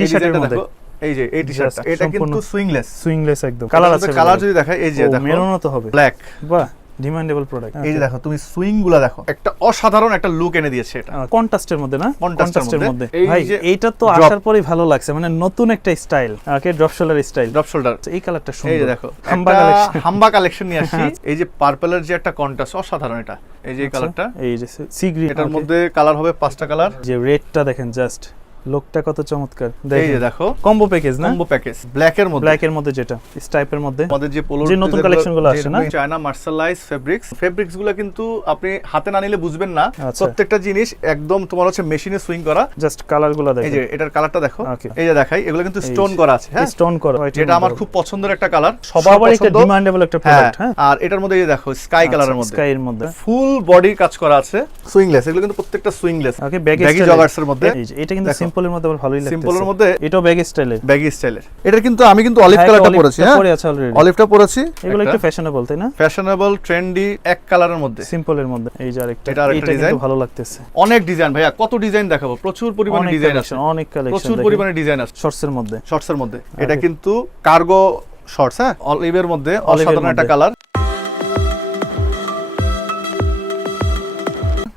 টি-শার্টের মধ্যে দেখো, এই যে এই টি-শার্টটা, এটা কিন্তু সুইংলেস একদম। কালার আছে, কালার যদি দেখাই, এই যে দেখো মেরুনও তো হবে, ব্ল্যাক। বাহ, ডিমান্ডেবল প্রোডাক্ট। এই যে দেখো, তুমি সুইং গুলা দেখো, একটা অসাধারণ একটা লুক এনে দিয়েছে এটা, কন্ট্রাস্টের মধ্যে না, কন্ট্রাস্টের মধ্যে। এই ভাই যে এইটা তো আসার পরেই ভালো লাগছে, মানে নতুন একটা style, okay, drop shoulder style, drop shoulder. এই কালারটা সুন্দর। এই যে দেখো, হাম্বা কালেকশন, হাম্বা কালেকশন নিয়ে আসছি। এই যে পার্পলের যে একটা কন্ট্রাস্ট, অসাধারণ এটা। এই যে কালারটা, এই যে সি গ্রিন, এটার মধ্যে কালার হবে 5টা কালার। যে রেডটা দেখেন, জাস্ট লোকটা কত চমৎকার। এই যে দেখো, কম্বো প্যাকেজ না, কম্বো প্যাকেজ, ব্ল্যাক এর মধ্যে, ব্ল্যাক এর মধ্যে, যেটা স্ট্রাইপের মধ্যে আমাদের যে পোলো যে নতুন কালেকশন গুলো আসছে না, চায়না মার্শালাইজ ফেব্রিক্স গুলো কিন্তু আপনি হাতে না নিলে বুঝবেন না। আচ্ছা। প্রত্যেকটা জিনিস একদম তোমার হচ্ছে মেশিনে সুইং করা। জাস্ট কালার গুলো দেখো, এই যে এটার কালারটা দেখো, Okay. এই যে দেখাই, এগুলো কিন্তু স্টোন করা আছে, হ্যাঁ, স্টোন করা, যেটা আমার খুব পছন্দের একটা কালার, সবার একটা ডিমান্ডেবল একটা প্রোডাক্ট। হ্যাঁ, আর এটার মধ্যে এই যে দেখো স্কাই কালারের মধ্যে, স্কাই এর মধ্যে ফুল বডি কাজ করা আছে, সুইংলেস। এগুলো কিন্তু প্রত্যেকটা সুইংলেস, ওকে, ব্যাগি জগার্স এর মধ্যে। এই যে এটা কিন্তু সিম্পলের মধ্যে আবার ভালোই লাগছে, সিম্পলের মধ্যে, এটাও ব্যাগি স্টাইলের, এটা কিন্তু আমি কিন্তু অলিভ কালারটা পরেছি, হ্যাঁ, পরে আছে অলরেডি, অলিভটা পরেছি। এগুলো একটু ফ্যাশনেবল, তাই না, ফ্যাশনেবল ট্রেন্ডি এক কালারের মধ্যে, সিম্পলের মধ্যে। এই যে আরেকটা, এটা কিন্তু ভালো লাগতেছে। অনেক ডিজাইন ভাইয়া, কত ডিজাইন দেখাবো, প্রচুর পরিমাণে ডিজাইন আছে, অনেক কালেকশন, প্রচুর পরিমাণে ডিজাইন আছে। শর্টস এর মধ্যে, এটা কিন্তু কার্গো শর্টস, হ্যাঁ, অলিভের মধ্যে, অসাধারণ একটা কালার।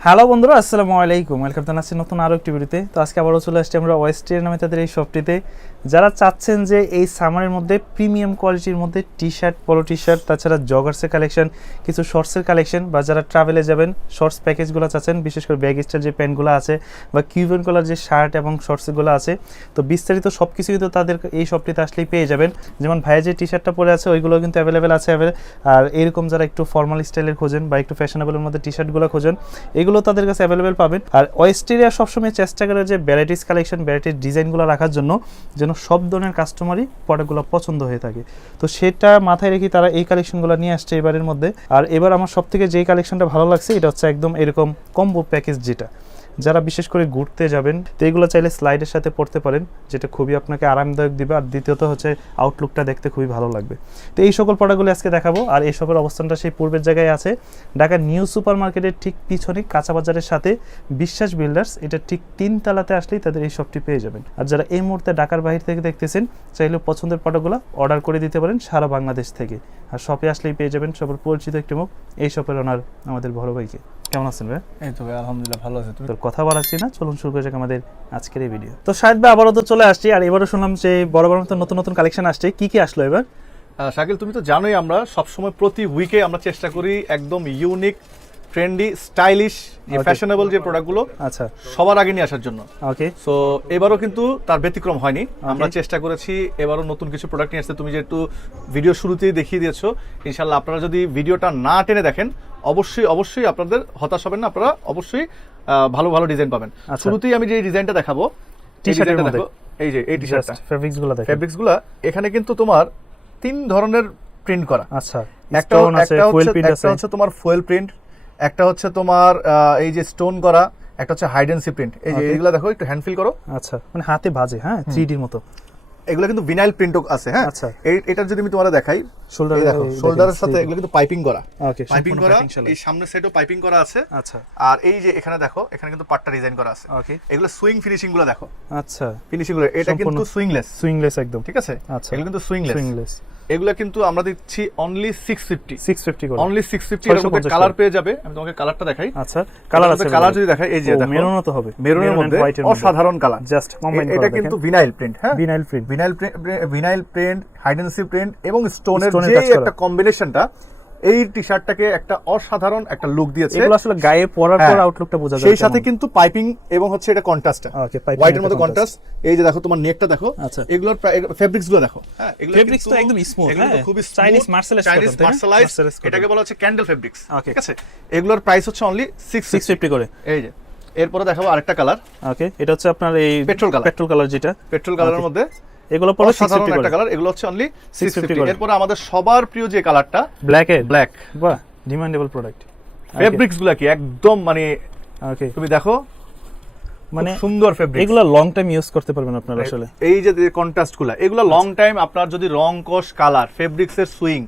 হ্যালো বন্ধুরা, আসসালামু আলাইকুম, ওয়েলকাম জানাচ্ছি নতুন আরো একটি ভিডিওতে। তো আজকে আবারও চলে আসছি আমরা ওয়েস্টের নামে তাদের এই শপটিতে। যারা চাচ্ছেন যে এই সামারের মধ্যে প্রিমিয়াম কোয়ালিটির মধ্যে টি-শার্ট, পলো টি-শার্ট, তাছাড়া জগার্সের কালেকশন, কিছু শর্টসের কালেকশন, বা যারা ট্রাভেলে যাবেন শর্টস প্যাকেজগুলো চাচ্ছেন, বিশেষ করে ব্যাগ স্টাইল যে প্যান্টগুলো আছে বা কিউবেন কলার যে শার্ট এবং শর্টসগুলো আছে, তো বিস্তারিত সব কিছুই তো তাদের এই শপটিতে আসলেই পেয়ে যাবেন। যেমন ভাইয়া যে টি-শার্টটা পরে আছে ওইগুলো কিন্তু অ্যাভেলেবেল আছে। আর এরকম যারা একটু ফর্মাল স্টাইলের খোঁজেন বা একটু ফ্যাশনেবলের মধ্যে টি-শার্টগুলো খোঁজেন, এগুলো তাদের কাছে অ্যাভেলেবেল পাবেন। আর ওয়েস্টেরিয়া সবসময় চেষ্টা করে যে ভ্যারাইটিস কালেকশন, ভ্যারাইটিস ডিজাইনগুলো রাখার জন্য, যেন সব ধরনের কাস্টমারই প্রোডাক্টগুলো পছন্দ হয়ে থাকে। তো সেটা মাথায় রেখে তারা এই কালেকশনগুলো নিয়ে আসছে এবারের মধ্যে। আর এবার আমার সব থেকে যেই কালেকশনটা ভালো লাগছে এটা হচ্ছে একদম এরকম কম্বো প্যাকেজ, যেটা যারা বিশেষ করে ঘুরতে যাবেন তো এইগুলো চাইলে স্লাইডের সাথে পড়তে পারেন, যেটা খুবই আপনাকে আরামদায়ক দিবে। আর দ্বিতীয়ত হচ্ছে আউটলুকটা দেখতে খুবই ভালো লাগবে। তো এই সকল প্রোডাক্টগুলো আজকে দেখাবো। আর এই সকল অবস্থানটা সেই পূর্বের জায়গায় আছে, ঢাকা নিউ সুপার মার্কেটের ঠিক পিছনে কাঁচা বাজারের সাথে বিশ্বাস বিল্ডার্স, এটা ঠিক 3 তলাতে আসলেই তাদের এই শপটি পেয়ে যাবেন। আর যারা এই মুহূর্তে ঢাকার বাইরে থেকে দেখতেছেন, চাইলে পছন্দের প্রোডাক্টগুলো অর্ডার করে দিতে পারেন সারা বাংলাদেশ থেকে। আর শপে আসলেই পেয়ে যাবেন সবার পরিচিত একটি মুখ, এই শপের ওনার আমাদের বড় ভাইকে। কেমন আছেন ভাই? এই তো ভাই, আলহামদুলিল্লাহ ভালো আছে। তোর কথা বাড়াচ্ছি না, চলুন শুরু করে যাক আমাদের আজকের এই ভিডিও। তো শাহিদ ভাই আবারও তো চলে আসছি, আর এবারও শুনলাম যে বরাবর মতো নতুন নতুন কালেকশন আসছে, কি কি আসলো এবার? শাকিল, তুমি তো জানোই আমরা সবসময় প্রতি উইকে আমরা চেষ্টা করি একদম ইউনিক, ট্রেন্ডি, স্টাইলিশ, ফ্যাশনেবল যে প্রোডাক্টগুলো আচ্ছা সবার আগে নিয়ে আসার জন্য। ওকে, সো এবারও কিন্তু তার ব্যতিক্রম হয়নি। আমরা চেষ্টা করেছি এবারও নতুন কিছু প্রোডাক্ট নিয়ে আসতে। তুমি যেহেতু ভিডিও শুরুতেই দেখিয়ে দিয়েছো, ইনশাল্লাহ আপনারা যদি ভিডিওটা না টেনে দেখেন, অবশ্যই আপনাদের হতাশ হবেন না, আপনারা অবশ্যই ভালো ভালো ডিজাইন পাবেন। শুরুতেই আমি যে ডিজাইনটা দেখাবো, টি-শার্টের মধ্যে, এই যে এই টি-শার্টটা, ফেব্রিক্সগুলো এখানে কিন্তু তোমার 3 ধরনের প্রিন্ট করা। আচ্ছা, একটা হচ্ছে তোমার ফুয়েল প্রিন্ট, একটা হচ্ছে তোমার এই যে স্টোন করা, একটা হচ্ছে হাইডেন্সি প্রিন্ট। এই যে এইগুলা দেখো, একটু হ্যান্ড ফিল করো। আচ্ছা, মানে হাতে ভাজে, হ্যাঁ, 3D এর মতো। এগুলো কিন্তু ভিনাইল প্রিন্টও আছে, হ্যাঁ। আচ্ছা, এটার যদি আমি তোমারে দেখাই, শোল্ডারের সাথে এগুলো কিন্তু পাইপিং করা, পাইপিং করা, এই সামনের সাইডেও পাইপিং করা আছে। আচ্ছা, আর এই যে এখানে দেখো, এখানে কিন্তু পাটটা ডিজাইন করা আছে। ওকে, এগুলো সুইং ফিনিশিং গুলো দেখো। আচ্ছা, ফিনিশিং গুলো, এটা কিন্তু সুইংলেস একদম, ঠিক আছে। আচ্ছা, এগুলো কিন্তু সুইংলেস। এগুলো কিন্তু আমরা দিচ্ছি অনলি 650 করে, অনলি 650 এর মধ্যে কালার পেয়ে যাবে। আমি তোমাকে কালারটা দেখাই। আচ্ছা, কালার আছে, কালার যদি দেখাই, এই যে দেখো, মেরুনও তো হবে, মেরুনের মধ্যে অসাধারণ কালার, জাস্ট কম্বাইন করা। এটা কিন্তু ভিনাইল প্রিন্ট, হ্যাঁ, ভিনাইল প্রিন্ট, হাইডেন্সি প্রিন্ট এবং স্টোনের যে একটা কম্বিনেশনটা এই টি-শার্টটাকে একটা অসাধারণ একটা লুক দিয়েছে। এগুলো আসলে গায়ে পরার পর আউটলুকটা বোঝা যায়। সেই সাথে কিন্তু পাইপিং এবং হচ্ছে এটা কন্ট্রাস্টটা, হোয়াইটের মধ্যে কন্ট্রাস্ট। এই যে দেখো তোমার নেকটা দেখো, এগুলোর ফেব্রিক্স গুলো দেখো, হ্যাঁ, এগুলো ফেব্রিক্স তো একদম স্মুথ, হ্যাঁ, খুব চাইনিজ মার্শালাইজ, এটাকে বলা হচ্ছে ক্যান্ডেল ফেব্রিক্স, ঠিক আছে। এগুলোর প্রাইস হচ্ছে অনলি 650 করে। এই যে এরপরে দেখাবো আরেকটা কালার। ওকে, এটা হচ্ছে আপনার এই পেট্রোল কালার, যেটা পেট্রোল কালারের মধ্যে এগুলো পরে 650 একটা কালার, এগুলো হচ্ছে অনলি 650। এরপর আমাদের সবার প্রিয় যে কালারটা ব্ল্যাক, বাহ, ডিমান্ডেবল প্রোডাক্ট। ফেব্রিক্স গুলো কি একদম মানে, ওকে, তুমি দেখো মানে সুন্দর ফেব্রিক্স, এগুলো লং টাইম ইউজ করতে পারবেন আপনারা আসলে। এই যে কন্ট্রাস্ট গুলো, এগুলো লং টাইম আপনার যদি রং কোশ কালার ফেব্রিক্স এর সুইং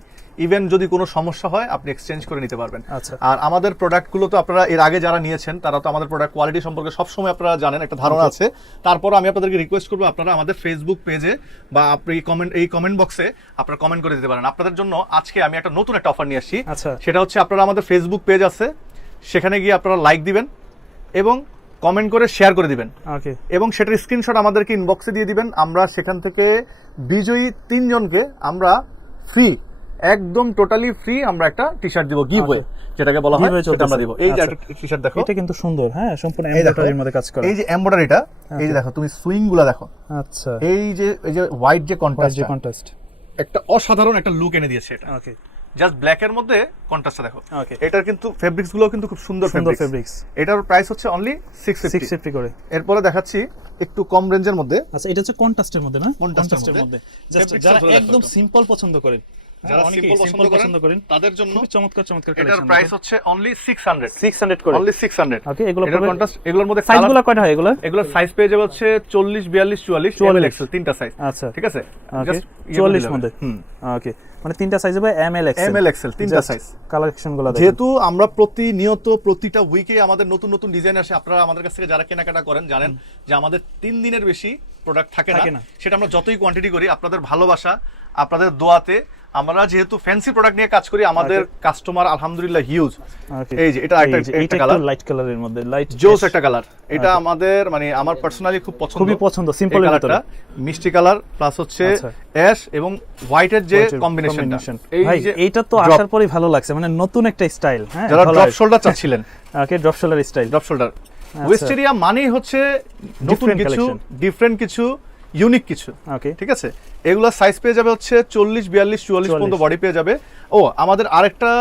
ইভেন যদি কোনো সমস্যা হয় আপনি এক্সচেঞ্জ করে নিতে পারবেন। আচ্ছা। আর আমাদের প্রোডাক্টগুলো তো আপনারা এর আগে যারা নিয়েছেন তারা তো আমাদের প্রোডাক্ট কোয়ালিটি সম্পর্কে সবসময় আপনারা জানেন, একটা ধারণা আছে। তারপর আমি আপনাদেরকে রিকোয়েস্ট করবো আপনারা আমাদের ফেসবুক পেজে বা আপনি কমেন্ট বক্সে আপনারা কমেন্ট করে দিতে পারেন। আপনাদের জন্য আজকে আমি একটা নতুন একটা অফার নিয়ে আসছি। আচ্ছা। সেটা হচ্ছে আপনারা আমাদের ফেসবুক পেজ আছে, সেখানে গিয়ে আপনারা লাইক দিবেন এবং কমেন্ট করে শেয়ার করে দিবেন, ওকে, এবং সেটার স্ক্রিনশট আমাদেরকে ইনবক্সে দিয়ে দিবেন। আমরা সেখান থেকে বিজয়ী 3 জনকে আমরা ফ্রি, একদম টোটালি ফ্রি আমরা একটা টি শার্ট দিব, গিভওয়ে যেটাকে বলা হয়, সেটা আমরা দিব। এই যে একটা টি শার্ট দেখো, এটা কিন্তু সুন্দর, হ্যাঁ সম্পূর্ণ এমব্রয়ডারির মধ্যে কাজ করা। এই যে এমব্রয়ডারিটা, এই যে দেখো তুমি সুইং গুলা দেখো। আচ্ছা, এই যে হোয়াইট যে কন্ট্রাস্ট, একটা অসাধারণ একটা লুক এনে দিয়েছে এটা। ওকে, জাস্ট ব্ল্যাক এর মধ্যে কন্ট্রাস্টটা দেখো। ওকে, এটার কিন্তু ফেব্রিক্স গুলো কিন্তু খুব সুন্দর ফেব্রিক্স। এটার প্রাইস হচ্ছে অনলি 650 করে। এরপরে দেখাচ্ছি একটু কম রেঞ্জের মধ্যে। আচ্ছা, এটা হচ্ছে কন্ট্রাস্টের মধ্যে না? কন্ট্রাস্টের মধ্যে জাস্ট যারা একদম সিম্পল পছন্দ করেন, যারা সিম্পল পছন্দ করেন তাদের জন্য খুব চমৎকার কালেকশন। এটার প্রাইস হচ্ছে অনলি 600 করে, অনলি 600। ওকে, এগুলো এটার কন্ট্রাস্ট, এগুলোর মধ্যে সাইজগুলো কয়টা হয় এগুলো? এগুলোর সাইজ পেয়ে যাবে হচ্ছে 40, 42, 44, ML XL, তিনটা সাইজ। আচ্ছা, ঠিক আছে, জাস্ট 44 মধ্যে। ওকে, মানে তিনটা সাইজ হবে ML XL, তিনটা সাইজ। কালেকশনগুলো দেখেন। যেহেতু আমরা প্রতিনিয়ত প্রতিটা উইকে আমাদের নতুন নতুন ডিজাইন আসে, আপনারা আমাদের কাছ থেকে যারা কেনাকাটা করেন জানেন যে আমাদের 3 দিনের বেশি প্রোডাক্ট থাকে না। সেটা আমরা যতই কোয়ান্টিটি করি, আপনাদের ভালোবাসা, আপনাদের দোয়াতে আমরা যেহেতু ফ্যান্সি প্রোডাক্ট নিয়ে কাজ করি, আমাদের কাস্টমার আলহামদুলিল্লাহ হিউজ। এই যে এটা একটা কালার, লাইট কালারের মধ্যে, লাইট জোস একটা কালার। এটা আমাদের মানে আমার পার্সোনালি খুব পছন্দ, সিম্পলের ভিতরে মিষ্টি কালার প্লাস হচ্ছে অ্যাশ এবং হোয়াইটের যে কম্বিনেশনটা। ভাই এইটা তো আসার পরেই ভালো লাগছে, মানে নতুন একটা স্টাইল। হ্যাঁ, যারা ড্রপ শোল্ডার চাচ্ছিলেন, okay, drop shoulder style, drop shoulder ওয়েস্টেরিয়া মানেই হচ্ছে নতুন কিছু, ডিফারেন্ট কিছু, ইউনিক কিছু। ওকে, ঠিক আছে, এগুলো সাইজ পেয়ে যাবে হচ্ছে 40, 42, 44 পর্যন্ত বডি পেয়ে যাবে। ও আমাদের আরেকটা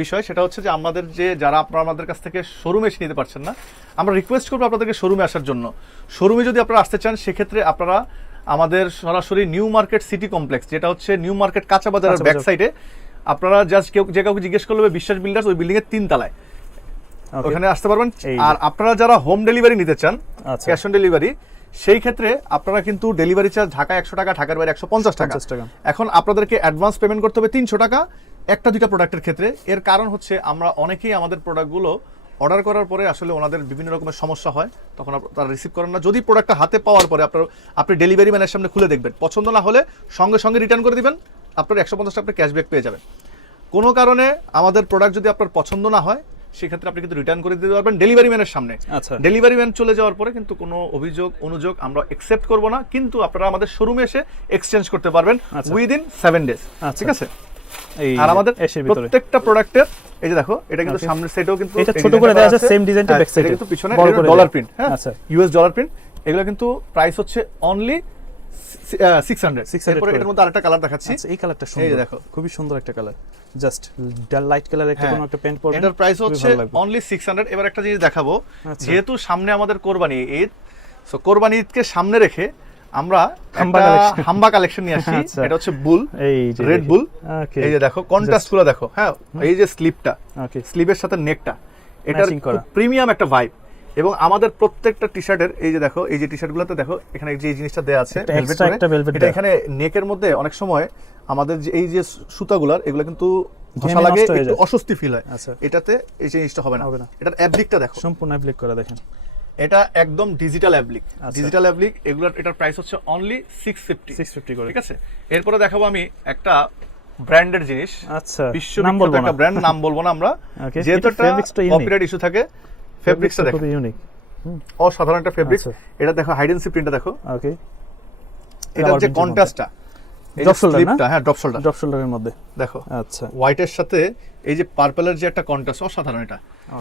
বিষয়, সেটা হচ্ছে যে আমাদের যারা আপনারা আমাদের কাছ থেকে শোরুমে এসে নিতে পারছেন না, আমরা রিকোয়েস্ট করবো আপনাদেরকে শোরুমে আসার জন্য। শোরুমে যদি আপনারা আসতে চান, সেক্ষেত্রে আপনারা আমাদের সরাসরি নিউ মার্কেট সিটি কমপ্লেক্স, যেটা হচ্ছে নিউ মার্কেট কাঁচা বাজারের ব্যাক সাইডে, আপনারা জাস্ট যে কাউকে জিজ্ঞেস করলে বিশ্বাস বিল্ডার্স, ওই বিল্ডিং এর 3 তলায়, ওখানে আসতে পারবেন। আর আপনারা যারা হোম ডেলিভারি নিতে চান, ক্যাশ অন ডেলিভারি, সেই ক্ষেত্রে আপনারা কিন্তু ডেলিভারি চার্জ ঢাকা 100 টাকা, ঢাকার বাইরে 150 টাকা। এখন আপনাদেরকে অ্যাডভান্স পেমেন্ট করতে হবে 300 টাকা একটা দুইটা প্রোডাক্টের ক্ষেত্রে। এর কারণ হচ্ছে আমরা অনেকেই আমাদের প্রোডাক্টগুলো অর্ডার করার পরে আসলে ওনাদের বিভিন্ন রকমের সমস্যা হয়, তখন তারা রিসিভ করেন না। যদি প্রোডাক্টটা হাতে পাওয়ার পরে আপনি ডেলিভারি ম্যানের সামনে খুলে দেখবেন, পছন্দ না হলে সঙ্গে সঙ্গে রিটার্ন করে দিবেন, আপনার 150 টাকা ক্যাশব্যাক পেয়ে যাবেন। কোনো কারণে আমাদের প্রোডাক্ট যদি আপনার পছন্দ না হয়, সেক্ষেত্রে আপনি কিন্তু রিটার্ন করে দিতে পারবেন ডেলিভারি ম্যানের সামনে। আচ্ছা, ডেলিভারি ডেলিভারি ম্যান চলে যাওয়ার পরে কিন্তু কোনো অনুযোগ আমরা অ্যাকসেপ্ট করব না, কিন্তু আপনারা আমাদের শোরুমে এসে এক্সচেঞ্জ করতে পারবেন উইদিন 7 ডেজ। ঠিক আছে, আর আমাদের প্রত্যেকটা প্রোডাক্টের এই যে দেখো, এটা কিন্তু সামনের সাইডেও কিন্তু এটা ছোট করে দেওয়া আছে, সেম ডিজাইনটা ব্যাক সাইডে, কিন্তু পিছনে ডলার প্রিন্ট। হ্যাঁ, আচ্ছা, ইউএস ডলার প্রিন্ট। এগুলো কিন্তু প্রাইস হচ্ছে অনলি 600। এরপর এটার মধ্যে আরেকটা কালার দেখাচ্ছি। আচ্ছা, এই কালারটা সুন্দর, এই দেখো, খুবই সুন্দর একটা কালার, জাস্ট লাইট কালার একটা কোনো একটা প্যান্ট পরবেন, এটার প্রাইস হচ্ছে অনলি 600। এবার একটা জিনিস দেখাবো, যেহেতু সামনে আমাদের কোরবানি ঈদ, সো কোরবানি ঈদকে সামনে রেখে আমরা হাম্বা কালেকশন নিয়ে আসছি। এটা হচ্ছে বুল, এই যে রেড বুল। এই যে দেখো কন্ট্রাস্ট গুলো দেখো। হ্যাঁ, এই যে স্লিপটা, স্লিভের সাথে নেকটা, এটার প্রিমিয়াম একটা ভাইব। এবং আমাদের প্রত্যেকটা টি-শার্টের এই যে দেখো, এই যে টি-শার্টগুলোতে দেখো এখানে যে জিনিসটা দেয়া আছে, এটা এখানে নেকের মধ্যে অনেক সময় আমাদের যে এই যে সুতাগুলার, এগুলো কিন্তু ঘষা লাগে, একটু অস্বস্তি ফিল হয়। এটাতে এই জিনিসটা হবে না। এটার অ্যাপ্লিকটা দেখো, সম্পূর্ণ অ্যাপ্লিক করা দেখেন, এটা একদম ডিজিটাল অ্যাপ্লিক। ডিজিটাল অ্যাপ্লিক এগুলোর এটার প্রাইস হচ্ছে অনলি 650 করে। ঠিক আছে, এরপরে দেখাবো আমি একটা ব্র্যান্ডের জিনিস। আচ্ছা, বিশ্ববিখ্যাত একটা ব্র্যান্ড, নাম বলবো না আমরা, যেহেতু একটা কপিরাইট ইস্যু থাকে। ফেব্রিক্সটা দেখো, খুবই ইউনিক, অসাধারণ একটা ফেব্রিক্স। এটা দেখো হাইডেন্সি প্রিন্টটা দেখো। ওকে, এটার যে কন্ট্রাস্টটা, এই যে স্লিপটা, হ্যাঁ ড্রপ শোল্ডারের মধ্যে দেখো। আচ্ছা, হোয়াইটের সাথে এই যে পার্পলের যে একটা কন্ট্রাস্ট, অসাধারণ এটা।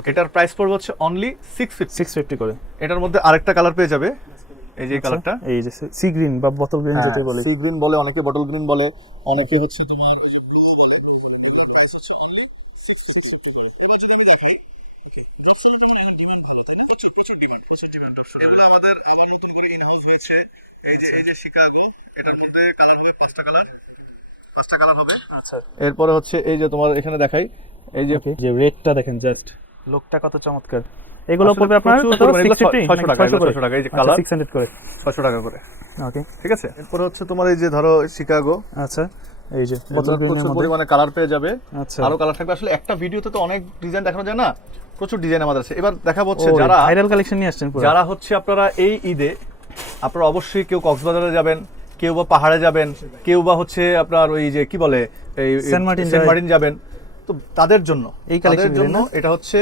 এটার প্রাইস পড়বে হচ্ছে অনলি 650 করে। এটার মধ্যে আরেকটা কালার পেয়ে যাবে, এই যে কালারটা, এই যে সি গ্রিন বা বটল গ্রিন যেটাই বলে, সি গ্রিন বলে অনেকে, বটল গ্রিন বলে অনেকে, হচ্ছে তোমার ওই যে ব্লুও বলে। এগুলোর প্রাইস হচ্ছে অনলি 650 করে। এবার যদি আমি দেখাই, ওকে, ড্রপ শোল্ডারটা মানে এখন ডিমান্ড ভালো, তাই না? প্রচুর ডিমান্ড ড্রপ শোল্ডার। এগুলো আমাদের আবার নতুন করে ইন হাউস হয়েছে। এই যে শিকাগো, এটার মধ্যে কালার হবে 5টা কালার হবে। আচ্ছা, এরপরে হচ্ছে এই যে তোমার এখানে দেখাই, এই যে রেডটা দেখেন, জাস্ট লুকটা কত চমৎকার। এগুলো পড়বে আপনার 600 টাকা। এই যে কালার 600 করে, 600 টাকা করে। ওকে, ঠিক আছে। এরপর হচ্ছে তোমার এই যে ধরো শিকাগো, আচ্ছা, এই যে বোতল গ্রিনের প্রচুর মধ্যে পরিমাণে কালার পেয়ে যাবে। আচ্ছা আরো কালার থাকবে, আসলে একটা ভিডিওতে তো অনেক ডিজাইন দেখানো যায় না, প্রচুর ডিজাইন আমাদের আছে। এবার দেখাবো হচ্ছে যারা ভাইরাল কালেকশন নিয়ে আসছেন পুরো, যারা হচ্ছে আপনারা এই ঈদে আপনারা অবশ্যই কেউ কক্সবাজারে যাবেন, কেউ বা পাহাড়ে যাবেন, কেউ বা হচ্ছে আপনার ওই যে কি বলে এই সেন্ট মার্টিন যাবেন, তো তাদের জন্য এই কালেকশন জন্য এটা হচ্ছে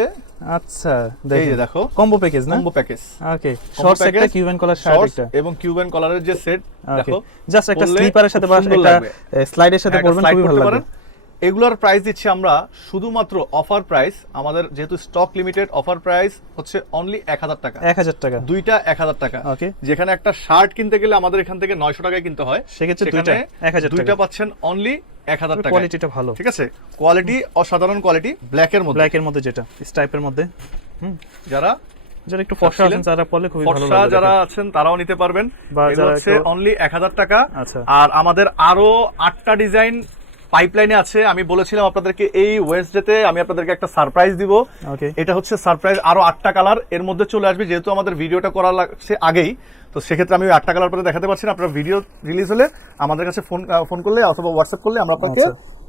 আচ্ছা এই যে দেখো কম্বো প্যাকেজ না, কম্বো প্যাকেজ। ওকে শর্টস একটা কিউবেন কলার শার্ট একটা এবং কিউবেন কলারের যে সেট দেখো, জাস্ট একটা পরলে স্লিপারের সাথে বা খুব সুন্দর একটা লাগবে। স্লাইডের সাথে একটা পরবেন, slide খুবই ভালো করতে লাগবে। পারেন। এগুলোর প্রাইস দিচ্ছি আমরা শুধুমাত্র অফার প্রাইস, আমাদের যেহেতু স্টক লিমিটেড, অফার প্রাইস হচ্ছে অনলি 1000 টাকা, 1000 টাকা দুইটা 1000 টাকা। ওকে যেখানে একটা শার্ট কিনতে গেলে আমাদের এখান থেকে 900 টাকায় কিনতে হয়, সেক্ষেত্রে দুইটা 1000 টাকা, দুইটা পাচ্ছেন অনলি 1000 টাকা। কোয়ালিটিটা ভালো, ঠিক আছে, কোয়ালিটি অসাধারণ কোয়ালিটি, ব্ল্যাকের মধ্যে, ব্ল্যাকের মধ্যে যেটা স্টাইপের মধ্যে, যারা যারা একটু ফর্সা আছেন তারা পরলে খুবই ভালো ফর্সা লাগবে, যারা আছেন তারাও নিতে পারবেন। বা এগুলো যারা হচ্ছে একটু- অনলি 1000 টাকা। আচ্ছা আর আমাদের আরো 8টা ডিজাইন পাইপলাইনে আছে। আমি বলেছিলাম আপনাদেরকে এই ওয়েডনেসডেতে আমি আপনাদেরকে একটা সারপ্রাইজ দিব, ওকে এটা হচ্ছে সারপ্রাইজ। আরো 8টা কালার এর মধ্যে চলে আসবে, যেহেতু আমাদের ভিডিওটা করা লাগছে আগেই, তো সেক্ষেত্রে আমি ওই 8টা কালার পরে দেখাতে পারছি না। আপনার ভিডিও রিলিজ হলে আমাদের কাছে ফোন করলে অথবা হোয়াটসঅ্যাপ করলে আমরা আপনাকে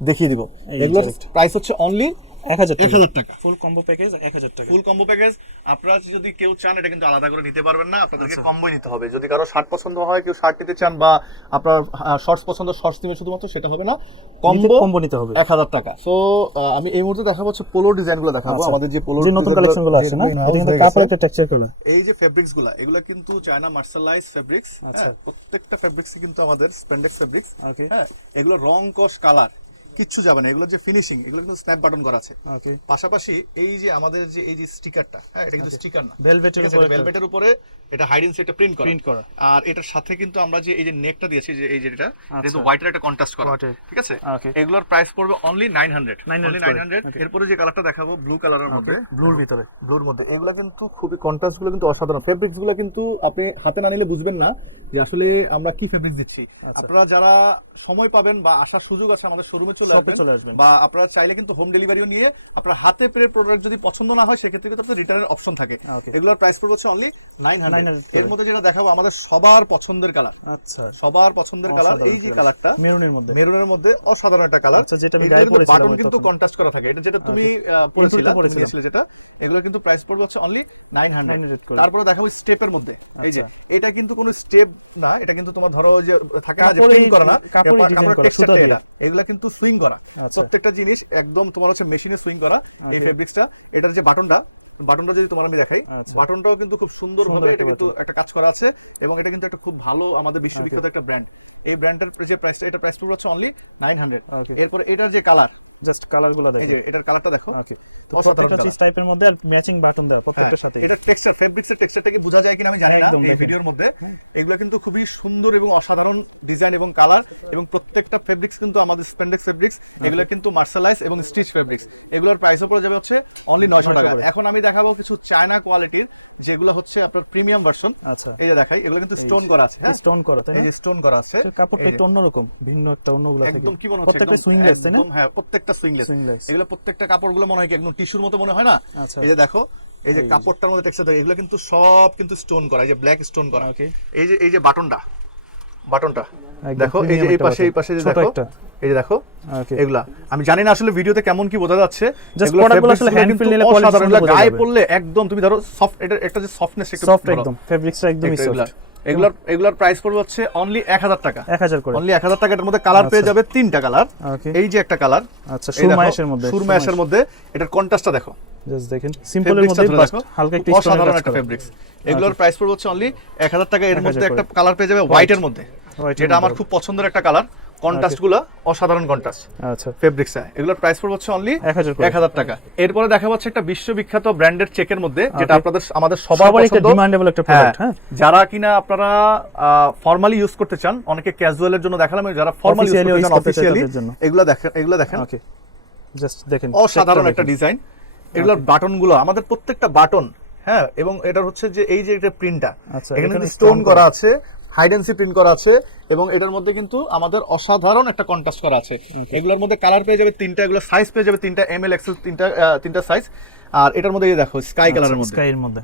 দেখিয়ে দিব। এই এগুলোর direct। প্রাইস হচ্ছে অনলি 1000 টাকা। ফুল কম্বো প্যাকেজ 1000 টাকা, ফুল কম্বো প্যাকেজ। আপনারা যদি কেউ চান এটা কিন্তু আলাদা করে নিতে পারবেন না, আপনাদেরকে আচ্ছা। কম্বোই নিতে হবে। যদি কারো শার্ট পছন্দ হয়, কেউ শার্ট নিতে চান, বা আপনার শর্টস পছন্দ, শর্টস নিবে শুধুমাত্র, সেটা হবে না, কম্বো নিতে হবে 1000 টাকা। সো আমি এই মুহূর্তে দেখাবো হচ্ছে পোলো ডিজাইনগুলো দেখাবো, আচ্ছা। আমাদের যে পোলো যে নতুন কালেকশনগুলো আসছে না, এটা কিন্তু কাপড় একটা টেক্সচার করা। এই যে ফেব্রিক্সগুলো, এগুলো কিন্তু চায়না মার্শালাইজ ফেব্রিক্স। আচ্ছা। প্রত্যেকটা ফেব্রিক্সই কিন্তু আমাদের স্প্যান্ডেক্স ফেব্রিক্স। ওকে হ্যাঁ, এগুলো রং কস কালার কিচ্ছু যাবে না। এগুলো যে ফিনিশিং, এগুলো কিন্তু স্ন্যাপ বাটন করা আছে। ওকে পাশাপাশি এই যে আমাদের যে এই যে স্টিকারটা, হ্যাঁ এটা কিন্তু স্টিকার না, ভেলভেটের উপরে ভেলভেটের উপরে এটা হাইডেন্সি একটা প্রিন্ট প্রিন্ট করা। আর এটার সাথে কিন্তু আমরা যে এই যে নেকটা দিয়েছি, যে এই যে এটা কিন্তু হোয়াইটের একটা কন্ট্রাস্ট করা, White-এর। ঠিক আছে। ওকে এগুলোর প্রাইস পড়বে অনলি 900 900 900। Okay. এরপরে যে কালারটা দেখাবো ব্লু কালারের মধ্যে, ব্লুর ভিতরে, ব্লুর মধ্যে, এগুলো কিন্তু খুবই কন্ট্রাস্ট গুলো কিন্তু অসাধারণ। ফেব্রিক্স গুলো কিন্তু আপনি হাতে না নিলে বুঝবেন না যে আসলে আমরা কি ফেব্রিক্স দিচ্ছি। আচ্ছা। আপনারা যারা সময় পাবেন বা আসার সুযোগ আছে, আমাদের শোরুমে চলে আসবেন, বা আপনারা চাইলে কিন্তু হোম ডেলিভারিও নিয়ে আপনার হাতে পেয়ে প্রোডাক্ট যদি পছন্দ না হয়, সেক্ষেত্রে কিন্তু আপনার রিটার্নের অপশন থাকে। Okay. এগুলোর প্রাইস পড়বে হচ্ছে অনলি 900। করে। এর মধ্যে যেটা দেখাবো আমাদের সবার পছন্দের কালার, আচ্ছা সবার পছন্দের কালার, এই যে কালারটা মেরুনের মধ্যে, মেরুনের মধ্যে অসাধারণ একটা কালার। আচ্ছা, যেটা আমি গায়ে পরেছিলাম বাটন কিন্তু তখন। কন্ট্রাস্ট করা থাকে, এটা যেটা তুমি পরেছিলে, তুমি নিয়েছিলে যেটা, এগুলো কিন্তু প্রাইস পড়বে হচ্ছে অনলি 900 করে। তারপরে দেখাবো স্টেপের মধ্যে, এই যে আচ্ছা। এটা কিন্তু কোনো স্টেপ না, এটা কিন্তু তোমার ধরো যে থাকে না যে কাপড়ে- প্রিন্ট করা না, কাপড়ে ডিজাইন করা, সুতা দিয়ে। এটা এগুলা কিন্তু সুইং করা, আচ্ছা। প্রত্যেকটা জিনিস একদম তোমার হচ্ছে মেশিনে সুইং করা। এই Okay. ফেব্রিক্সটা, এটার যে বাটনটা যদি তোমার আমি দেখাই, আচ্ছা। বাটনটাও কিন্তু খুব সুন্দরভাবে সুন্দর এটা একটা কিন্তু একটা কাজ করা আছে, এবং এটা কিন্তু একটা খুব ভালো আমাদের বিশ্ববিখ্যাত একটা ব্র্যান্ড। এই ব্র্যান্ডের যে প্রাইসটা, এটা প্রাইস পড়বে হচ্ছে অনলি 900। Okay. এরপর এটার যে কালার, জাস্ট কালারগুলো এই দেখেন, যে এটার কালারটা দেখো, ওকে তো অসাধারণ প্রত্যেকটা colour। চিজ টাইপের মধ্যে আর ম্যাচিং বাটন দেওয়া প্রত্যেকটার সাথে। এটা টেক্সচার, ফেব্রিক্সের টেক্সচারটাকে বোঝা যায় কিনা আমি জানি না একদম এই দেখেন। ভিডিওর মধ্যে। এগুলো কিন্তু খুবই সুন্দর এবং অসাধারণ ডিজাইন এবং কালার, এবং প্রত্যেকটা ফেব্রিক্স কিন্তু আমাদের স্প্যান্ডেক্স ফেব্রিক্স। এগুলো কিন্তু মার্শালাইজ এবং স্টিচ ফেব্রিক্স। এগুলোর প্রাইসও পড়ে যাবে হচ্ছে অনলি 900 টাকা। করে। এখন আমি দেখাবো কিছু চায়না কোয়ালিটির, যেগুলো হচ্ছে আপনার প্রিমিয়াম ভার্সন। আচ্ছা, এই যে দেখাই, এগুলো কিন্তু স্টোন করা আছে, হ্যাঁ স্টোন করা, তাই এই না? যে স্টোন করা আছে। কাপড়টা একটু অন্যরকম, ভিন্ন একটা অন্যগুলো থেকে। একদম কি মনে হচ্ছে, প্রত্যেকটা সুইংলেস, তাই না? একদম, হ্যাঁ প্রত্যেকটা সুইংলেস। সুইংলেস। এগুলো প্রত্যেকটা কাপড়গুলো মনে হয় কি একদম টিস্যুর মতো মনে হয় না। আচ্ছা। এই যে দেখো, এই যে এই যে। কাপড়টার মধ্যে টেক্সচার থাকে, এগুলো কিন্তু সব কিন্তু স্টোন করা, এই যে ব্ল্যাক স্টোন করা। Okay. এই যে বাটনটা একদম দেখো, এই যে premium এই একটা পাশে যে ছোট দেখো, একটা। এই যে দেখো, ওকে এগুলা আমি জানি না আসলে ভিডিওতে কেমন কি বোঝা যাচ্ছে। Just এগুলো product গুলো fabrics আসলে গুলো hand কিন্তু feel নিলে quality অসাধারণ, সুন্দর বোঝা গায়ে যাবে। পড়লে একদম তুমি ধরো সফট, এটা যে সফটনেস একটু সফট, ধরো। একদম ফেব্রিক্সটা একদমই সফট। এগুলার প্রাইস পড়বে হচ্ছে অনলি 1000 টাকা। 1000 করে। অনলি 1000 টাকা। এটার মধ্যে কালার পেয়ে আচ্ছা। যাবে 3টা কালার। ওকে এই যে একটা কালার, আচ্ছা, সুরমায়েশের মধ্যে, সুরমায়েশের মধ্যে, এটার কন্ট্রাস্টটা দেখো, জাস্ট দেখেন সিম্পলের ফেব্রিক্সটা মধ্যে ধরে বাট দেখো, হালকা একটু অসাধারণ একটা ফেব্রিক্স। এগুলোর প্রাইস পড়বে হচ্ছে অনলি 1000 টাকা। এর 1000 মধ্যে একটা করে। কালার পেয়ে যাবে হোয়াইটের মধ্যে, White এর যেটা আমার মধ্যে। খুব পছন্দের একটা কালার। কন্ট্রাস্ট গুলো অসাধারণ কন্ট্রাস্ট আচ্ছা, ফেব্রিক্সে। এগুলোর প্রাইস পড়বে হচ্ছে অনলি 1000 করে। 1000 টাকা। এরপরে দেখা যাচ্ছে একটা বিশ্ববিখ্যাত ব্র্যান্ডের চেকের মধ্যে, যেটা Okay. আমাদের সবার সবারই একটা পছন্দ। ডিমান্ডেবল একটা প্রোডাক্ট, হ্যাঁ যারা কিনা আপনারা ফর্মালি ইউজ করতে চান, অনেকে ক্যাজুয়ালের জন্য দেখালাম, যারা ফর্মালি ইউজ Officially করতে use চান করতে চান অফিশিয়ালি, তাদের জন্য। এগুলো দেখেন ওকে জাস্ট দেখেন অসাধারণ checkটা একটা দেখেন। ডিজাইন। এগুলোর বাটনগুলো, আমাদের প্রত্যেকটা বাটন, হ্যাঁ, এবং এটার হচ্ছে যে এই যে এটা প্রিন্টটা, আচ্ছা, এখানে এখানে কিন্তু স্টোন stone করা আছে, হাইডেন্সি প্রিন্ট করা আছে, এবং এটার মধ্যে কিন্তু আমাদের অসাধারণ একটা কন্ট্রাস্ট করা আছে। Okay. এগুলোর মধ্যে কালার পেয়ে যাবে 3টা, এগুলো সাইজ পেয়ে যাবে 3টা, এমএল এক্সেল, তিনটা সাইজ। আর এটার মধ্যে এই যে দেখো স্কাই কালারের মধ্যে, স্কাই এর মধ্যে।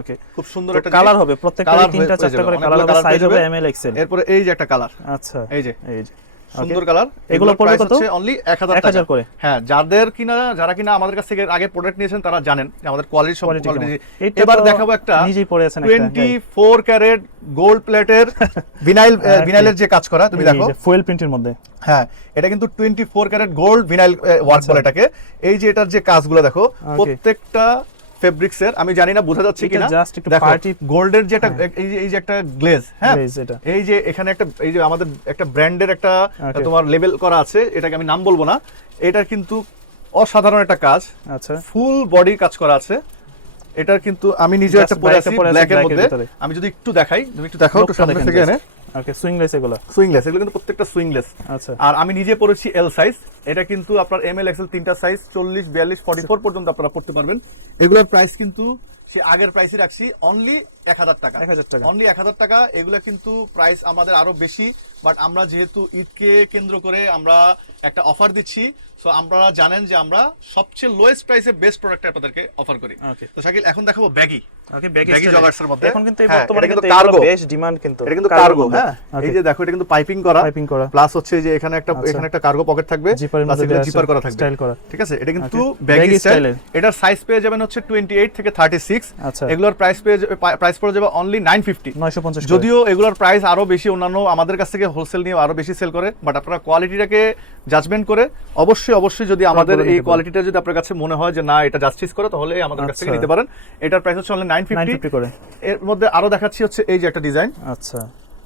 ওকে খুব সুন্দর তো একটা কালার হবে, প্রত্যেকটা colour 3টা পেয়ে 4টা যাবে, করে অনেকগুলো কালার হবে, colour সাইজ পেয়ে হবে যাবে। ML Excel. এরপরে এই যে একটা কালার, আচ্ছা এই যে এই যে সুন্দর কালার। এগুলো পড়বে কত? হচ্ছে অনলি 1000 টাকা 1000 করে। হ্যাঁ, যারা কিনা আমাদের কাছ থেকে আগে প্রোডাক্ট নিয়েছেন তারা জানেন যে আমাদের কোয়ালিটি সব কোয়ালিটি। এটা এবার তো দেখাবো একটা নিজেই পড়ে আছেন একটা 24 ক্যারেট গোল্ড প্লেটের ভিনাইলের যে কাজ করা, তুমি দেখো ফুয়েল প্রিন্টের মধ্যে। হ্যাঁ, এটা কিন্তু 24 ক্যারেট গোল্ড ভিনাইল ওয়ার্ক বলে এটাকে। এই যে এটার যে কাজগুলো দেখো, প্রত্যেকটা ফেব্রিক্সের, আমি জানি না বোঝা যাচ্ছে কিনা, জাস্ট একটু দেখো পার্টি গোল্ডের যেটা এই যে একটা গ্লেজ, হ্যাঁ এটা এই যে এখানে একটা এই যে আমাদের একটা ব্র্যান্ডের একটা তোমার লেবেল করা আছে, এটাকে আমি নাম বলবো না। এটার কিন্তু অসাধারণ একটা কাজ, আচ্ছা ফুল বডি কাজ করা আছে। এটার কিন্তু আমি নিজেও একটা পরে আছি ব্ল্যাক এর মধ্যে। আমি যদি একটু দেখাই, তুমি একটু দেখাও একটু সামনে থেকে এনে। ওকে, সুইংলেস এগুলো কিন্তু প্রত্যেকটা সুইংলেস। আচ্ছা, আর আমি নিজে পড়েছি এল সাইজ। এটা কিন্তু আপনার এম এল এক্সেল তিনটা সাইজ 40 42 44 পর্যন্ত আপনারা পড়তে পারবেন। এগুলোর প্রাইস কিন্তু সে আগের প্রাইসই রাখছি, অনলি 1000 টাকা। 1000 টাকা, অনলি 1000 টাকা। এগুলো কিন্তু প্রাইস আমাদের আরো বেশি, বাট আমরা যেহেতু ঈদকে কেন্দ্র করে আমরা একটা অফার দিচ্ছি, সো আপনারা জানেন যে আমরা সবচেয়ে লোয়েস্ট প্রাইসে বেস্ট প্রোডাক্ট আপনাদেরকে অফার করি। তো শাকিল, এখন দেখাবো ব্যাগি। ওকে, ব্যাগি জগার্স এর মধ্যে এখন কিন্তু এই বর্তমানে কিন্তু কার্গো বেশ ডিমান্ড, কিন্তু এটা কিন্তু কার্গো। হ্যাঁ, এই যে দেখো এটা কিন্তু পাইপিং করা, প্লাস হচ্ছে যে এখানে একটা কার্গো পকেট থাকবে, প্লাস এটা জিপার করা থাকবে, স্টাইল করা। ঠিক আছে, এটা কিন্তু ব্যাগি স্টাইল। এটার সাইজ পেয়ে যাবেন হচ্ছে 28 থেকে 36। আচ্ছা, এগুলোর প্রাইস পড়ে যাবে অনলি 950। যদিও এগুলোর প্রাইস আরো বেশি, অন্যান্য আমাদের কাছ থেকে হোলসেল নিয়ে আরো বেশি সেল করে, বাট আপনারা কোয়ালিটিটাকে জাজমেন্ট করে অবশ্যই যদি আমাদের এই কোয়ালিটিটা যদি আপনার কাছে মনে হয় যে না এটা জাস্টিস করে, তাহলে আমাদের কাছ থেকে নিতে পারেন। এটার প্রাইস হচ্ছে অনলি 950 করে। এর মধ্যে আরো দেখাচ্ছি হচ্ছে এই যে একটা ডিজাইন। আচ্ছা,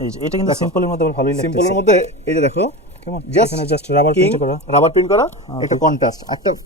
এই যে এটা কিন্তু সিম্পলের মধ্যে ভালোই লাগছে। সিম্পলের মধ্যে এই যে দেখো কেমন, এখানে জাস্ট রাবার প্রিন্ট করা, একটা কন্ট্রাস্ট।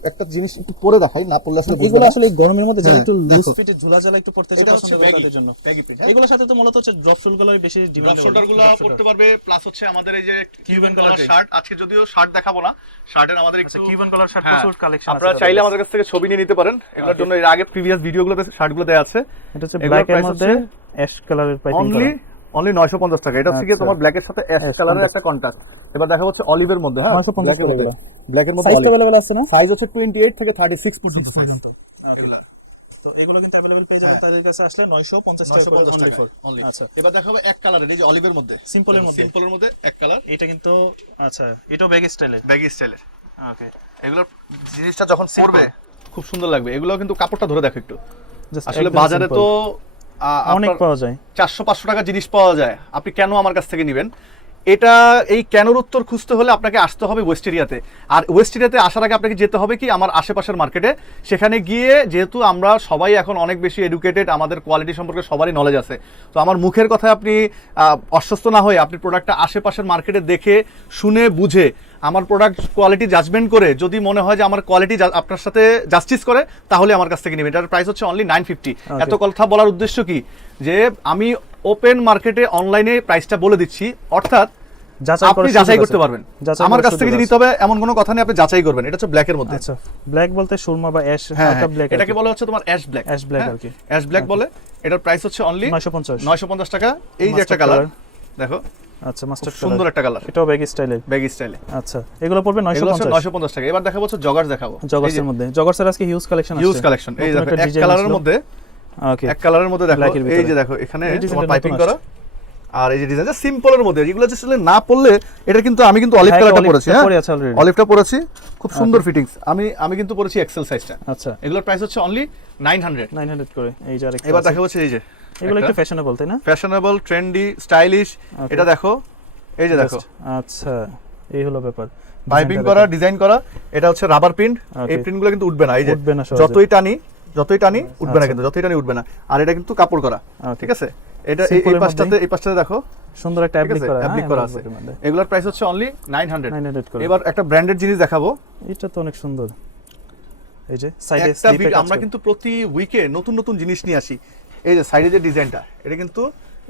একটা জিনিস একটু পরে দেখাই, না পড়লে আসলে এগুলো আসলে এই গরমের মধ্যে যারা একটু লুজ ফিটে ঝুলা ঝালা একটু পড়তে চায় পছন্দ করে তাদের জন্য ব্যাগি প্রিন্ট। এগুলোর সাথে তো মূলত হচ্ছে ড্রপ শোল্ডারগুলোই বেশি ডিমান্ড, ড্রপ শোল্ডারগুলো পড়তে পারবে। প্লাস হচ্ছে আমাদের এই যে কিউবান কলার শার্ট, আজকে যদিও শার্ট দেখাবো না, শার্টের আমাদের একটু কিউবান কলার শার্ট প্রচুর কালেকশন আছে, আপনারা চাইলে আমাদের কাছ থেকে ছবি নিয়ে নিতে পারেন। এগুলোর জন্য এর আগে প্রিভিয়াস ভিডিওগুলোতে শার্টগুলো দেয়া আছে। এটা হচ্ছে ব্ল্যাক এর মধ্যে অ্যাশ কালারের পাইপিং করা, অনলি 950 টাকা। এটা হচ্ছে কি তোমার ব্ল্যাক এর সাথে অ্যাশ কালারের একটা কন্ট্রাস্ট। এবার দেখা হচ্ছে অলিভের মধ্যে, হ্যাঁ ব্ল্যাক এর মধ্যে সাইজ अवेलेबल আছে না? সাইজ হচ্ছে 28 থেকে 36 পর্যন্ত সাইজ। এগুলা তো এগুলো কিন্তু अवेलेबल পেয়ে যাবেন তাদের কাছে আসলে 950 টাকা করে অনলি। আচ্ছা, এবার দেখাবো এক কালারের, এই যে অলিভের মধ্যে, সিম্পলের মধ্যে এক কালার। এটা কিন্তু আচ্ছা, এটাও ব্যাগি স্টাইলের। ওকে, এগুলোর জিনিসটা যখন পরবে খুব সুন্দর লাগবে। এগুলো কিন্তু কাপড়টা ধরে দেখো একটু, আসলে বাজারে তো অনেক পাওয়া যায়, 400-500 টাকা জিনিস পাওয়া যায়। আপনি কেন আমার কাছ থেকে নেবেন? এটা এই কেনর উত্তর খুঁজতে হলে আপনাকে আসতে হবে ওয়েস্ট এরিয়াতে। আর ওয়েস্ট এরিয়াতে আসার আগে আপনাকে যেতে হবে কি আমার আশেপাশের মার্কেটে। সেখানে গিয়ে যেহেতু আমরা সবাই এখন অনেক বেশি এডুকেটেড, আমাদের কোয়ালিটি সম্পর্কে সবারই নলেজ আছে, তো আমার মুখের কথায় আপনি অস্বস্ত না হয়ে আপনি প্রোডাক্টটা আশেপাশের মার্কেটে দেখে শুনে বুঝে আমার প্রোডাক্ট কোয়ালিটি জাজমেন্ট করে যদি মনে হয় যে আমার কোয়ালিটি আপনার সাথে জাস্টিস করে, তাহলে আমার কাছ থেকে নেবেন। এটার প্রাইস হচ্ছে অনলি 950। এত কথা বলার উদ্দেশ্য কি, যে আমি ওপেন মার্কেটে অনলাইনে প্রাইসটা বলে দিচ্ছি, অর্থাৎ আপনি যাচাই করতে পারবেন। আমার কাছ থেকে নিতে হবে এমন কোনো কথা নেই, আপনি যাচাই করবেন। এটা হচ্ছে ব্ল্যাক এর মধ্যে। আচ্ছা, ব্ল্যাক বলতে সুরমা বা অ্যাশ হালকা ব্ল্যাক, এটাকে বলা হচ্ছে তোমার অ্যাশ ব্ল্যাক আর কি, অ্যাশ ব্ল্যাক বলে। এটার প্রাইস হচ্ছে অনলি 950 টাকা। এই যে একটা কালার দেখো, আচ্ছা মাস্টার্ড কালার, সুন্দর একটা কালার, এটাও ব্যাগি স্টাইলে। আচ্ছা, এগুলো পড়বে 950 টাকা। এবার দেখাবো হচ্ছে জগার্স দেখাবো। জগার্সের মধ্যে জগার্সের আজকে হিউজ কালেকশন আছে। এই দেখো এক কালারের মধ্যে, ওকে এক কালারের মধ্যে দেখো, এই যে দেখো এখানে তোমার পাইপিং করা, আর এই যে ডিজাইন সিম্পলের মধ্যে। এগুলো আসলে না পড়লে, এটা কিন্তু আমি কিন্তু অলিভ কালারটা পরেছি, হ্যাঁ অলিভটা পরেছি, খুব সুন্দর ফিটিংস। আমি কিন্তু পরেছি এক্সেল সাইজটা। আচ্ছা, এগুলোর প্রাইস হচ্ছে অনলি 900 করে। এই যে আরেকটা এবার দেখা হচ্ছে, এই যে এগুলো একটু ফ্যাশনেবল, তাই না? Fashionable, trendy, stylish. এটা দেখো, এই যে দেখো, আচ্ছা এই হলো ব্যাপার, পাইপিং করা, ডিজাইন করা। এটা হচ্ছে রাবার প্রিন্ট। এই প্রিন্টগুলো কিন্তু উঠবে না, এই যে যতই টানি উঠবে না, কিন্তু যতই টানি উঠবে না। আর এটা কিন্তু কাপড় করা, ঠিক আছে। এটা এই পাশটাতে দেখো সুন্দর একটা অ্যাপ্লিক করা আছে। এগুলোর প্রাইস হচ্ছে অনলি 900 করে। এবার একটা ব্র্যান্ডেড জিনিস দেখাবো, এটা তো অনেক সুন্দর। এই যে সাইডে আমরা কিন্তু প্রতি উইকে নতুন জিনিস নিয়ে আসি। এই যে সাইডে যে ডিজাইনটা, এটা কিন্তু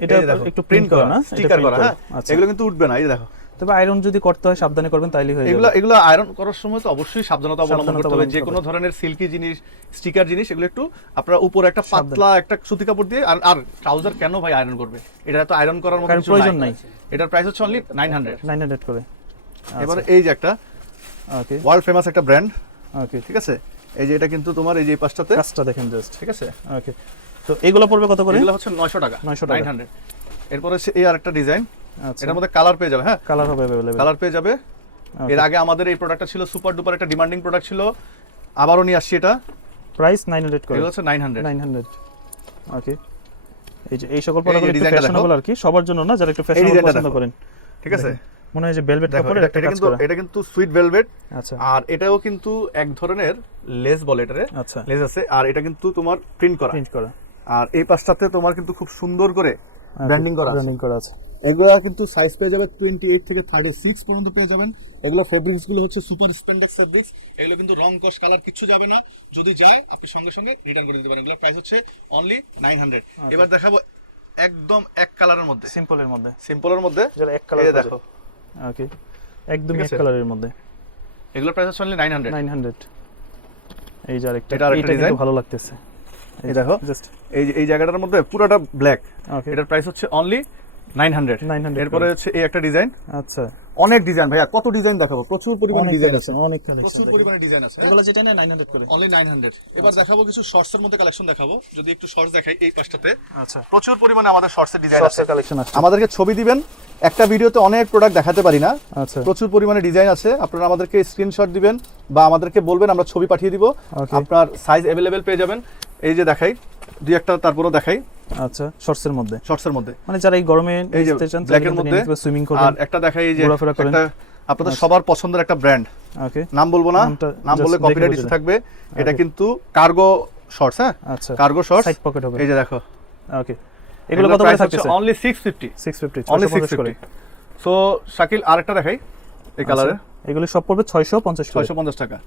এটা একটু প্রিন্ট করা না, স্টিকার করা, হ্যাঁ এগুলো কিন্তু উঠবে না। এই যে দেখো, তবে আয়রন যদি করতে হয় সাবধানে করবেন, তাইলে হয়ে যাবে। এগুলো আয়রন করার সময় তো অবশ্যই সাবধানতা অবলম্বন করতে হবে। যে কোনো ধরনের সিল্কি জিনিস, স্টিকার জিনিস, এগুলো একটু আপনারা উপরে একটা পাতলা একটা সুতি কাপড় দিয়ে। আর ট্রাউজার কেন ভাই আয়রন করবে? এটা তো আয়রন করার মতো কিছু প্রয়োজন নাই। এটার প্রাইস হচ্ছে অনলি 900 করে। এবার এই যে একটা ওকে ওয়ার্ল্ড ফেমাস একটা ব্র্যান্ড, ওকে ঠিক আছে। এই যে এটা কিন্তু তোমার এই যে পাশটাতে কাজটা দেখেন জাস্ট, ঠিক আছে। ওকে, তো এগুলো পড়বে কত করে? এগুলো হচ্ছে 900 টাকা, 900। এরপর হচ্ছে এই আরেকটা ডিজাইন, আচ্ছা এটার মধ্যে কালার পেয়ে যাবে। হ্যাঁ, কালার হবে अवेलेबल, কালার পেয়ে যাবে। এর আগে আমাদের এই প্রোডাক্টটা ছিল সুপার ডুপার একটা ডিমান্ডিং প্রোডাক্ট ছিল, আবারও নিয়ে আসছি এটা। প্রাইস 900 করে, এগুলো হচ্ছে 900। ওকে, এই যে এই সকল প্রোডাক্টগুলো একটু ডিজাইনটা ফ্যাশনেবল আর কি, সবার জন্য না, যারা একটু এই ফ্যাশনেবল ডিজাইনটা পছন্দ দেখো। করেন। ঠিক আছে, মনে হয় যে ভেলভেট দেখো কাপড়ের একটা কাজ করা। এটা কিন্তু সুইট ভেলভেট। আচ্ছা আর এটাও কিন্তু এক ধরনের লেস বলে এটারে, আচ্ছা, লেস আছে। আর এটা কিন্তু তোমার প্রিন্ট করা, প্রিন্ট করা, আর এই পাশটাতে তোমার কিন্তু খুব সুন্দর করে ব্র্যান্ডিং করা আছে। ব্র্যান্ডিং করা আছে। এগুলা কিন্তু সাইজ পেয়ে যাবে 28 থেকে 36 পর্যন্ত পেয়ে যাবেন। এগুলোর ফেব্রিক্স গুলো হচ্ছে সুপার স্পেন্ডেক্স ফেব্রিক্স। এগুলো কিন্তু রং কস কালার কিছু যাবে না, যদি যায় আপনি সঙ্গে সঙ্গে রিটার্ন করে দিতে পারেন। এগুলোর প্রাইস হচ্ছে অনলি 900। এবার দেখাবো একদম এক কালারের মধ্যে, সিম্পলের মধ্যে, সিম্পলের মধ্যে যারা এক কালার দেখো। ওকে, একদম ঠিক এক আছে? কালারের মধ্যে এগুলোর প্রাইস হচ্ছে অনলি 900। এই যে আরেকটা, এটা আরেকটা এটা কিন্তু ডিজাইন। ভালো লাগতেছে। এই দেখো, জাস্ট এই জায়গাটার মধ্যে পুরোটা ব্ল্যাক। ওকে, এটার প্রাইস হচ্ছে অনলি 900। 900 এরপরে হচ্ছে এই একটা ডিজাইন। আচ্ছা, অনেক ডিজাইন ভাইয়া, কত ডিজাইন দেখাবো, প্রচুর পরিমাণে অনেক ডিজাইন আছে, কালেকশন, অনেক কালেকশন, প্রচুর পরিমাণে ডিজাইন আছে। এগুলো যেটা নেয় 900 করে, অনলি 900। এবার আচ্ছা। দেখাবো কিছু শর্টস এর মধ্যে কালেকশন দেখাবো। যদি একটু শর্টস দেখাই, এই পাশটাতে আচ্ছা, প্রচুর পরিমাণে আমাদের শর্টস এর ডিজাইন আছে। শর্টসের কালেকশন আছে। আমাদেরকে ছবি দিবেন, একটা ভিডিওতে অনেক প্রোডাক্ট দেখাতে পারি না, আচ্ছা, প্রচুর পরিমাণে ডিজাইন আছে। আপনারা আমাদেরকে স্ক্রিনশট দিবেন বা আমাদেরকে বলবেন, আমরা ছবি পাঠিয়ে দিব। Okay. আপনার সাইজ अवेलेबल পেয়ে যাবেন। এই যে দেখাই দুই একটা, তারপরও দেখাই আচ্ছা, শর্টসের মধ্যে, শর্টস এর মধ্যে। মানে যারা এই গরমে এই যে নিতে চান, ব্ল্যাকের মধ্যে সুইমিং আর করবেন, একটা দেখাই, এই যে ঘোরাফেরা করেন। একটা আপনাদের আচ্ছা। সবার পছন্দের একটা ব্র্যান্ড, ওকে, নাম বলবো না, নামটা নাম just বললে দেখে কপিরাইট বুঝে ইস্যু নেন। থাকবে। এটা Okay. কিন্তু কার্গো শর্টস। হ্যাঁ, আচ্ছা, কার্গো শর্টস, সাইড পকেট হবে। এই যে দেখো। ওকে, এগুলো কত করে থাকছে? অনলি 650, 650, অনলি 650 করে। 650। সো শাকিল আরেকটা দেখাই এই কালারে, আচ্ছা, এগুলো সব পড়বে 650 করে। 650 টাকা।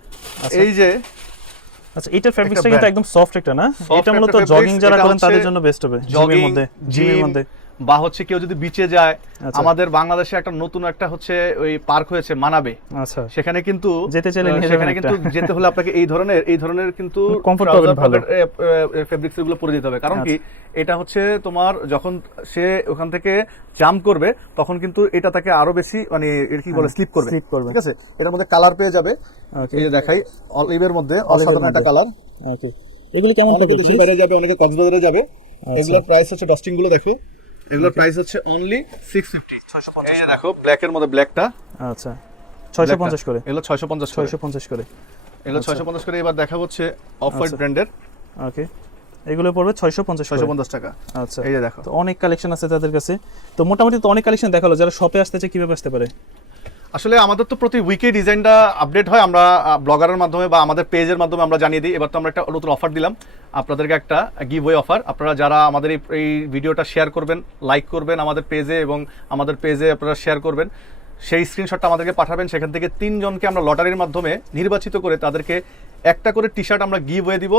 আচ্ছা। এই যে আচ্ছা, এটার ফেব্রিক্সটা একটা কিন্তু brand। একদম সফট একটা না, Soft এটা মূলত একটা fabrics, জগিং যারা এটা করেন তাদের হচ্ছে জন্য বেস্ট হবে, জিমের জগিং, মধ্যে, জিমের মধ্যে। বা হচ্ছে কেউ যদি বিচে যায়, আচ্ছা। আমাদের বাংলাদেশে একটা নতুন একটা হচ্ছে ওই পার্ক হয়েছে মানাবে, আচ্ছা, সেখানে কিন্তু যেতে চাইলে নিয়ে সেখানে যাবেন কিন্তু একটা। যেতে হলে আপনাকে এই ধরনের কিন্তু Comfort পাবেন ভালো। ফেব্রিক্স গুলো পরে দিতে হবে। কারণ কি, আচ্ছা। এটা হচ্ছে তোমার যখন সে ওখান থেকে জাম্প করবে তখন কিন্তু এটা তাকে আরো বেশি মানে এর কি বলে হ্যাঁ, স্লিপ করবে। slip করবে। ঠিক আছে, এটার মধ্যে কালার পেয়ে যাবে। ওকে, এই যে দেখাই, অলিভের মধ্যে Olive এর অসাধারণ একটা মধ্যে। কালার। ওকে, এগুলি কেমন অনেকে পড়বে দেশের প্রাইস? বাইরে যাবে, অনেকে কক্সবাজারে যাবে। আচ্ছা। এগুলোর প্রাইস হচ্ছে, ডস্টিং গুলো দেখো, এগুলোর Okay. প্রাইস হচ্ছে অনলি 650। 650 এই যে করে। দেখো ব্ল্যাকের মধ্যে ব্ল্যাকটা, আচ্ছা, 650 করে, এগুলো 650 করে, 650 করে। এগুলো আচ্ছা। 650 করে। এবার দেখা হচ্ছে অফ হোয়াইট আচ্ছা। ব্র্যান্ডের, ওকে, এগুলো পড়বে 650 করে। 650 টাকা। আচ্ছা, এই যে দেখো, তো অনেক কালেকশন আছে তাদের কাছে। তো মোটামুটি তো অনেক কালেকশন দেখালো, যারা শপে আসতে চায় কিভাবে আসতে পারে? আসলে আমাদের তো প্রতি উইকে ডিজাইনটা আপডেট হয়, আমরা ব্লগারের মাধ্যমে বা আমাদের পেজের মাধ্যমে আমরা জানিয়ে দিই। এবার তো আমরা একটা নতুন অফার দিলাম আপনাদেরকে, একটা গিভওয়ে অফার। আপনারা যারা আমাদের এই ভিডিওটা শেয়ার করবেন, লাইক করবেন আমাদের পেজে, এবং আমাদের পেজে আপনারা শেয়ার করবেন, সেই স্ক্রিনশটটা আমাদেরকে পাঠাবেন। সেখান থেকে 3 জনকে আমরা লটারির মাধ্যমে নির্বাচিত করে তাদেরকে একটা করে টি শার্ট আমরা গিভওয়ে দিব।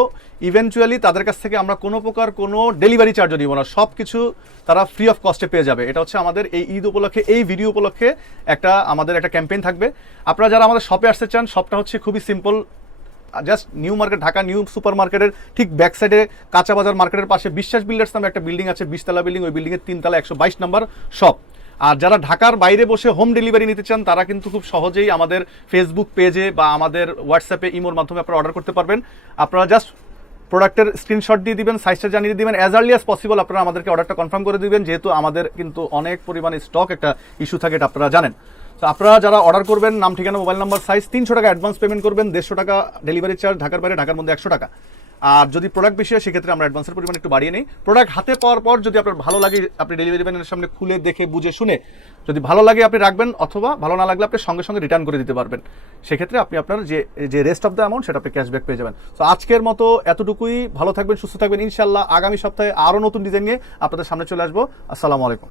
ইভেনচুয়ালি তাদের কাছ থেকে আমরা কোনো প্রকার কোনো ডেলিভারি চার্জও দিব না, সব কিছু তারা ফ্রি অফ কস্টে পেয়ে যাবে। এটা হচ্ছে আমাদের এই ঈদ উপলক্ষে, এই ভিডিও উপলক্ষে আমাদের একটা ক্যাম্পেইন থাকবে। আপনারা যারা আমাদের শপে আসতে চান, শপটা হচ্ছে খুবই simple, just new market, Dhaka new super মার্কেটের ঠিক ব্যাক সাইডে কাঁচা বাজার মার্কেটের পাশে বিশ্বাস বিল্ডার্স নামে একটা বিল্ডিং আছে, 20 তলা বিল্ডিং। ওই বিল্ডিংয়ের 3 তলা 122 নাম্বার শপ। আর যারা ঢাকার বাইরে বসে হোম ডেলিভারি নিতে চান, তারা কিন্তু খুব সহজেই আমাদের ফেসবুক পেজে বা আমাদের হোয়াটসঅ্যাপে, ইমোর মাধ্যমে আপনারা অর্ডার করতে পারবেন। আপনারা জাস্ট প্রোডাক্টের স্ক্রিনশট দিয়ে দিবেন, সাইজটা জানিয়ে দিবেন, অ্যাজ আর্লি অ্যাজ পসিবল আপনারা আমাদেরকে অর্ডারটা কনফার্ম করে দিবেন। যেহেতু আমাদের কিন্তু অনেক পরিমাণে স্টক একটা ইস্যু থাকে, এটা আপনারা জানেন। তো আপনারা যারা অর্ডার করবেন, নাম, ঠিকানা, মোবাইল নাম্বার, সাইজ, 300 টাকা অ্যাডভান্স পেমেন্ট করবেন, 150 টাকা ডেলিভারি চার্জ, ঢাকার বাইরে, ঢাকার মধ্যে 100 টাকা। আর যদি প্রোডাক্ট বেশি হয় সেক্ষেত্রে আমরা অ্যাডভান্সের পরিমাণ একটু বাড়িয়ে নিই। প্রোডাক্ট হাতে পাওয়ার পর যদি আপনার ভালো লাগে, আপনি ডেলিভারি ম্যানের সামনে খুলে দেখে বুঝে শুনে যদি ভালো লাগে আপনি রাখবেন, অথবা ভালো না লাগলে আপনি সঙ্গে সঙ্গে রিটার্ন করে দিতে পারবেন। সেক্ষেত্রে আপনি আপনার যে রেস্ট অফ দ্য অ্যামাউন্ট সেটা আপনি ক্যাশব্যাক পেয়ে যাবেন। তো আজকের মতো এতটুকুই, ভালো থাকবেন, সুস্থ থাকবেন। ইনশাল্লাহ আগামী সপ্তাহে আরও নতুন ডিজাইন নিয়ে আপনাদের সামনে চলে আসবো। আসসালামু আলাইকুম।